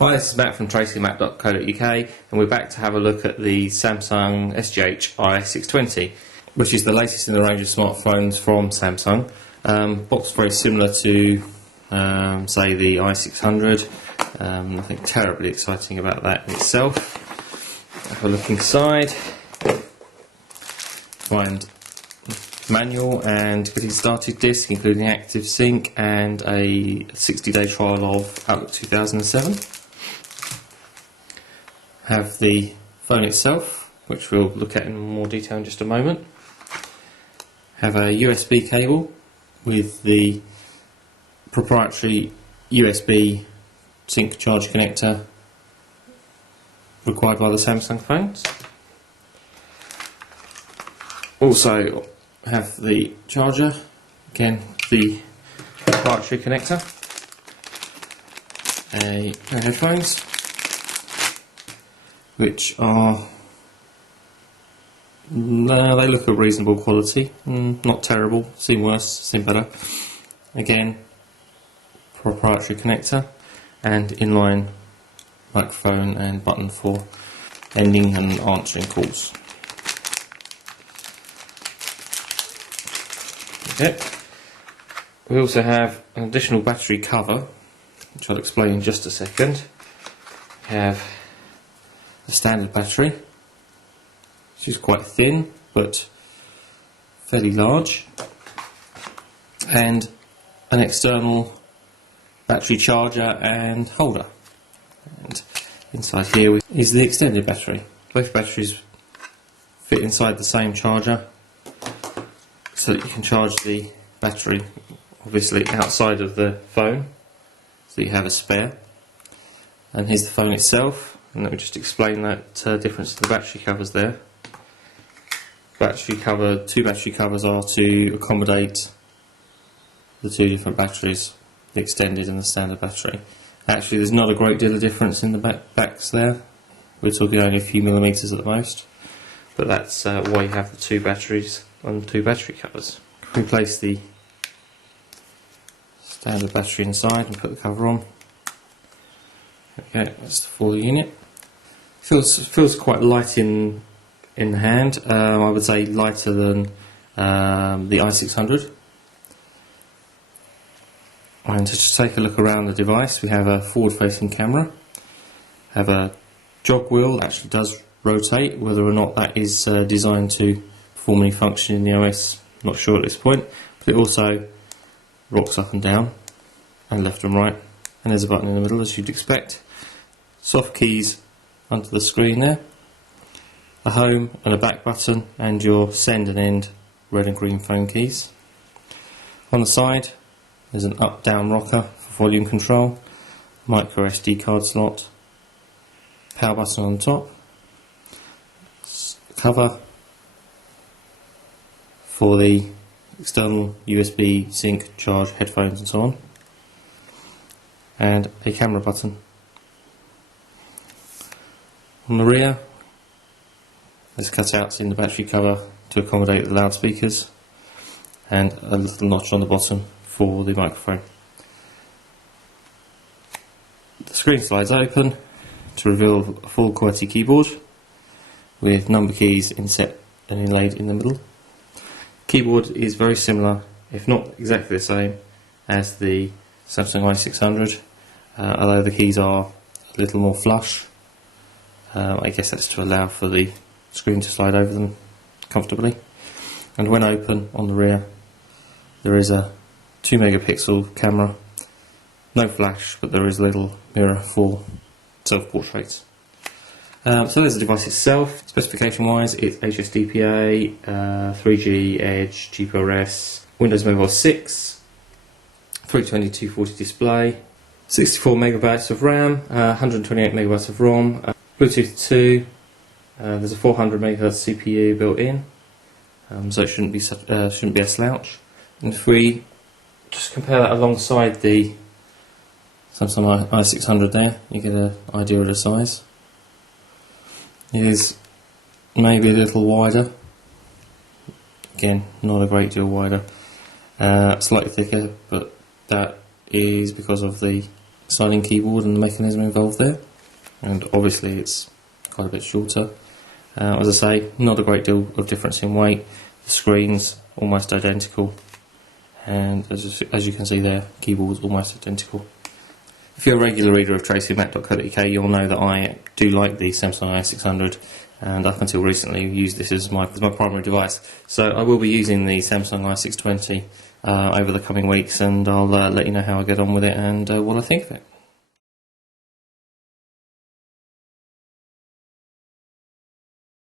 Hi, this is Matt from tracymac.co.uk, and we're back to have a look at the Samsung SGH-i620, which is the latest in the range of smartphones from Samsung. Box very similar to, say, the i600. Nothing terribly exciting about that in itself. Have a look inside. Find manual and getting started disc, including active sync and a 60-day trial of Outlook 2007. Have the phone itself, which we'll look at in more detail in just a moment. Have a USB cable with the proprietary USB sync charge connector required by the Samsung phones. Also have the charger, again the proprietary connector, a pair of headphones, which are, they look of reasonable quality, not terrible, seen worse, seen better. Again, proprietary connector and inline microphone and button for ending and answering calls. Okay. We also have an additional battery cover, which I'll explain in just a second. We have a standard battery, which is quite thin but fairly large, and an external battery charger and holder. And inside here is the extended battery. Both batteries fit inside the same charger, so that you can charge the battery obviously outside of the phone, so you have a spare. And here's the phone itself, and let me just explain that difference to the battery covers there. Two battery covers are to accommodate the two different batteries, the extended and the standard battery. Actually, there's not a great deal of difference in the backs there. We're talking only a few millimetres at the most, but that's why you have the two batteries on two battery covers. We place the standard battery inside and put the cover on. Okay, that's the full unit. Feels quite light in the hand. I would say lighter than the i600. And to just take a look around the device, we have a forward-facing camera. Have a jog wheel, actually does rotate. Whether or not that is designed to perform any function in the OS, I'm not sure at this point. But it also rocks up and down, and left and right. And there's a button in the middle, as you'd expect. Soft keys under the screen there, a home and a back button, and your send and end red and green phone keys. On the side there's an up-down rocker for volume control, micro SD card slot, power button on top, cover for the external USB sync, charge, headphones and so on, and a camera button. On the rear, there's cutouts in the battery cover to accommodate the loudspeakers, and a little notch on the bottom for the microphone. The screen slides open to reveal a full QWERTY keyboard with number keys inset and inlaid in the middle. Keyboard is very similar, if not exactly the same, as the Samsung i600, although the keys are a little more flush. I guess that's to allow for the screen to slide over them comfortably. And when open, on the rear, there is a 2 megapixel camera. No flash, but there is a little mirror for self-portraits. So there's the device itself. Specification wise, it's HSDPA, 3G, Edge, GPRS, Windows Mobile 6, 320 240 display, 64 megabytes of RAM, 128 megabytes of ROM, Bluetooth 2, there's a 400 MHz CPU built in, so it shouldn't be a slouch. And if we just compare that alongside the Samsung i600 there, you get an idea of the size. It is maybe a little wider, again not a great deal wider, slightly thicker, but that is because of the sliding keyboard and the mechanism involved there, and obviously it's quite a bit shorter. As I say, not a great deal of difference in weight. The screen's almost identical, and as you can see there, keyboard's almost identical. If you're a regular reader of tracymac.co.uk, you'll know that I do like the Samsung SGH-i620, and up until recently used this as my primary device. So I will be using the Samsung SGH-i620 over the coming weeks, and I'll let you know how I get on with it and what I think of it.